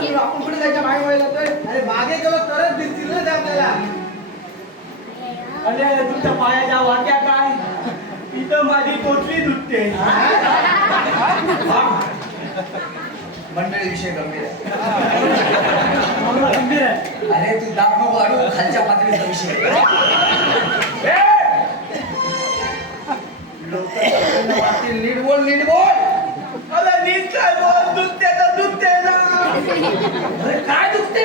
चल आपण पुढे जायच्या बाहेर व्हायला तर? अरे मागे गेलो तरच दिसतील ना ते आपल्याला. अरे तुमच्या पायाच्या वाट्या काय? इथं माझी पोटली दुखते. मंडळी विषय गंभीर आहे. गंभीर आहे. अरे तू दाब नको वाढू खालच्या पातळीचा विषय. लोक नीट बोल नीट बोल. अरे नीट काय बोल? दुखते तर दुखते. ना अरे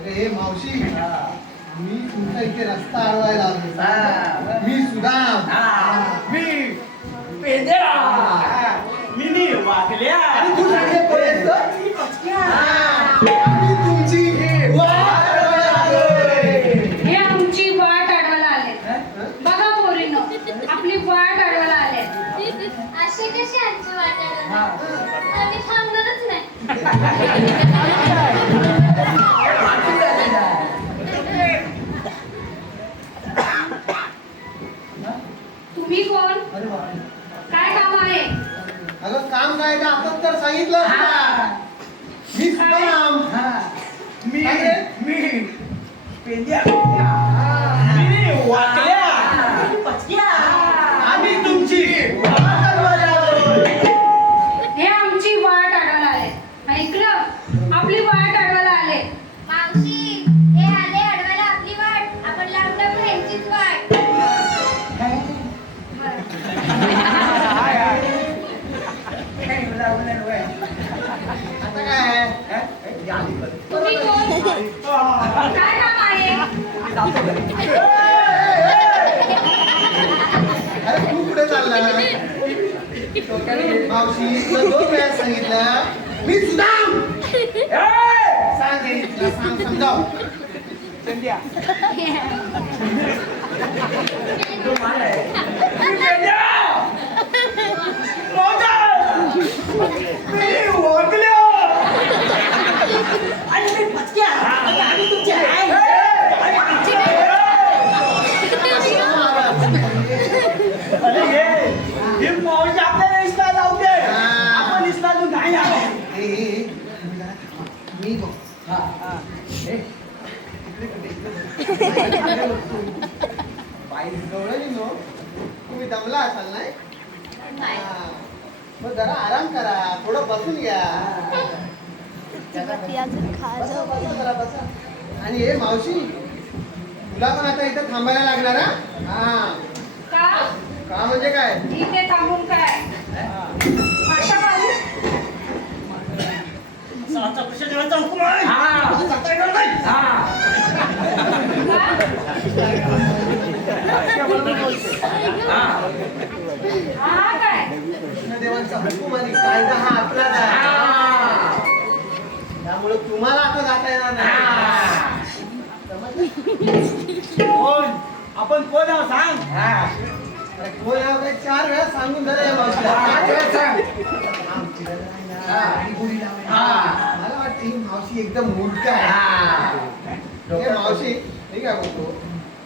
अरे हे मावशी मी तुमचा इथे रस्ता अडवायला हा. आलो मी सुदाम. मी पेंद्या वाकल्या आणि तू? हा. मी तुमची वाट अडवायला आलोय. हे आमची वाट अडवायला आले बघा पोरीनो आपली वाट अडवायला आले असे कसे आमची वाटायला आम्ही थांबणारच नाही तुम्ही कोण? अरे बापरे. काय काम आहे? अगं काम काय ते आताच तर सांगितलं मी सुदाम मी काय रे? मी. पेंद्या मिनी कुठे चालला मावशी तुला दोन वेळा सांगितलं मी सुदाम सांग हे, तुला सांग समजाव मी वाकल्या आणि मी पचक्या आम्ही तुमचे आहे अरे हे हे मौज आपल्याला जाऊ दे आपण इस्ला तू नाही. मी बघ. हा, हा. हे, तुम्ही दमला असाल नाही? हा. मग जरा आराम करा. थोडं बसून घ्या. बसा, बसा, जरा बसा. आणि हे मावशी तुला पण आता इथं थांबायला लागणार हा. का म्हणजे काय इथे थांबून काय माशा पाहू साचा प्रशासनाचा हुकूम आहे हा. साचा येणार नाही. हा. का? हा. हा काय कृष्णदेवांचा हुकूम आणि कायदा हा आपलाच आहे हा. त्यामुळे तुम्हाला आता जाता येणार नाही कोण आपण कोण आहोत सांग हा. अरे कोण आहे वगैरे चार वेळा सांगून झालं या हा, मावशीला तेच सांग. आमची जरा आहे ना, हा. गाडी गोडी लावायला. हा. मला वाटतं ही मावशी एकदम मूर्ख आहे हा. हे मावशी मी काय बोलतो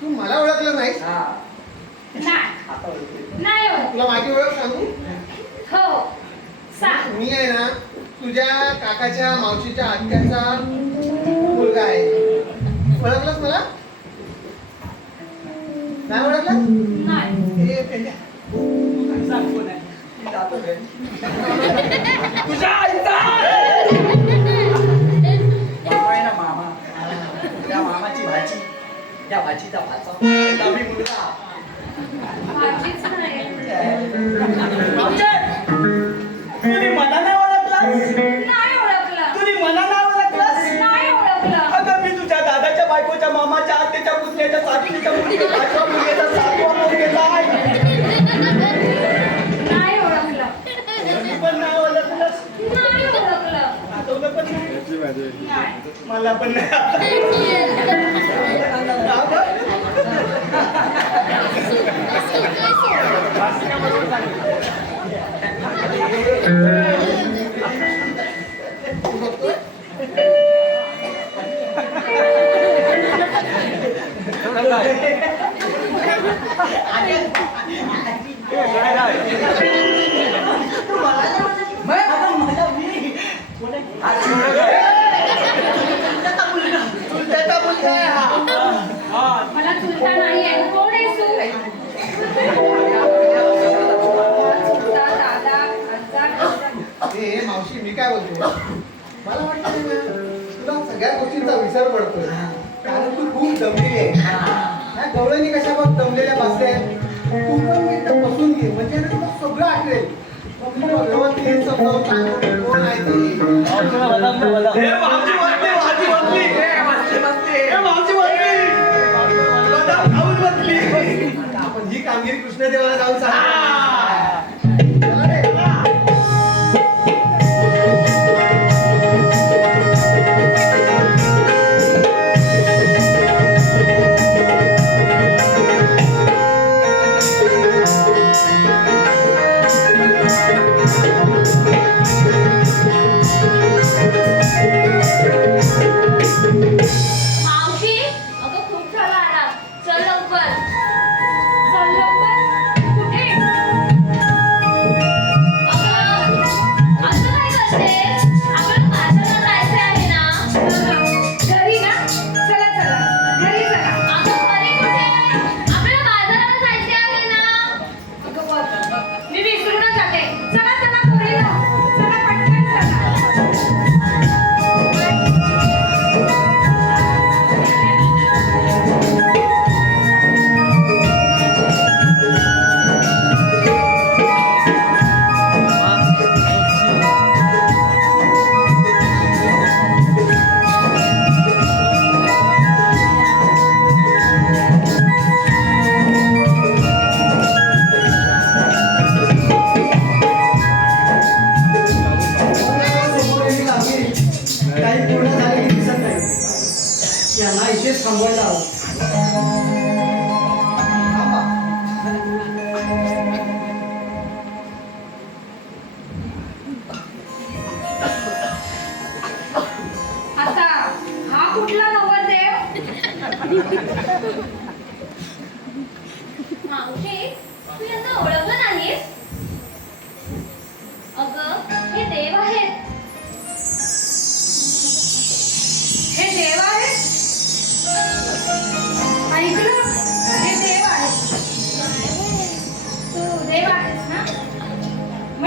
तू मला ओळखलं नाहीस हा. नाही. नाही हो तुला माझी ओळख सांगू हो सांग मी आहे ना तुझ्या काकाच्या मावशीच्या आत्याचा मुलगा आहे ओळखलंस मला नाही ओळखलं नाही हे पेंड्या. सांग कोण आहे मी जातो रे. तुझ्या आईचा! मामा आहे ना मामा. त्या मामाची भाची. त्या भाचीचा भाचा. दहावी मुलगा. माझीच नाही आमचे तुम्ही मला नाही ओळखलास नाही ओळखलं. तुम्ही मला नाही ओळखलास नाही ओळखलं. अगं मी तुझ्या दादाच्या बायकोच्या मामाच्या पुतण्याच्या सासरीच्या मुलीच्या पाचव्या मुलग्याचा सातवा मुलग्याचा आहे नाही ओळखलं. तुम्ही पण नाही ओळखलंस नाही ओळखलं. आठवलं पण नाही. मला पण नाही हा बघ. मला चुलता नाही आहे कोण मावशी मी काय बोलतो मला वाटतं तुला सगळ्या गोष्टींचा विसर पडतोय. खूप दमलेली आहे ह्या गवळणी कशा बघ दमलेल्या बसल्या. तू पण एकदा बसून घे म्हणजे ना तुला सगळं आठवेल मग मी तुला व्यवस्थित समजावून सांगतो कोण आहे ते मावशी बसली, मावशी बसली. मावशी बसली. बदाम खाऊन बसली. आपण ही कामगिरी कृष्णदेवाला जाऊन सांग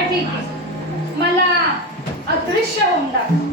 ठीक आहे. मला अदृश्य होऊन दाखव.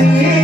Yeah.